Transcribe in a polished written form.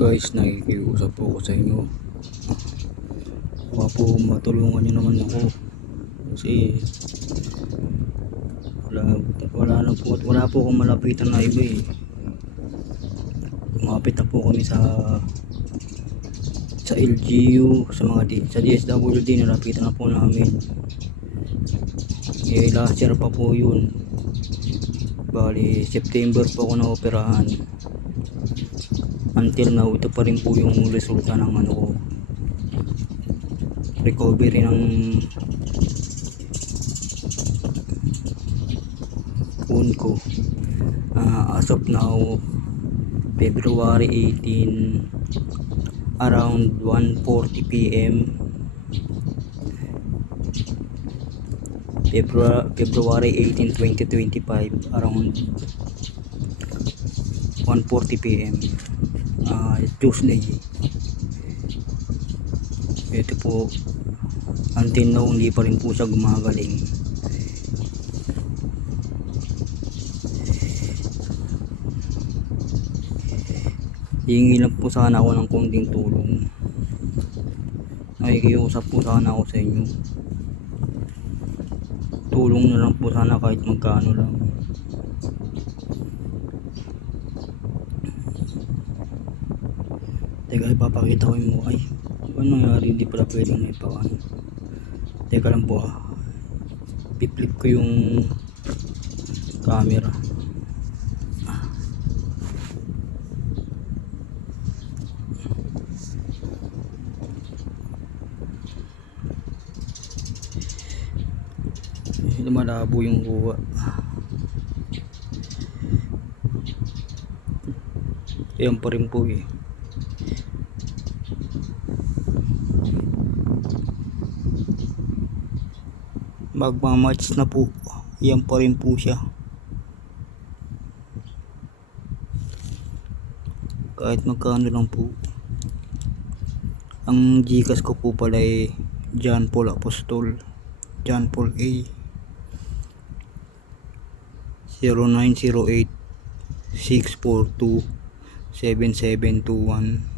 Guys, nakikiusap po ako sa inyo. Baka po matulungan nyo naman ako. Kasi wala po akong malapitan na iba eh. Lumapit na po kami sa LGU, sa DSWD, nalapitan na po namin. Last year pa po yun. Bali September po ako na-operahan. Until now, ito pa rin po yung resulta ng recovery ng phone ko. As of now, February 18, around 1:40 PM. February 18, 2025, around 1:40 PM. Tuesday. Ito po, until now hindi pa rin po siya gumagaling. Hihingi lang po sana ako ng konting tulong. Nakikiusap po sana ako sa inyo. Tulong na lang po sana, kahit magkano lang. Teka, ipapakita ko yung mukha. Ay, ano nangyari? Hindi pala pwedeng na ipakan. Teka lang po Piplip ko yung camera. Malabo yung kuha. Ayan pa rin po eh. Magmamatch na po. Yan pa rin po siya. Kahit magkano lang po. Ang Gcash ko po pala ay John Paul Apostol, John Paul A, 0908 642 7721.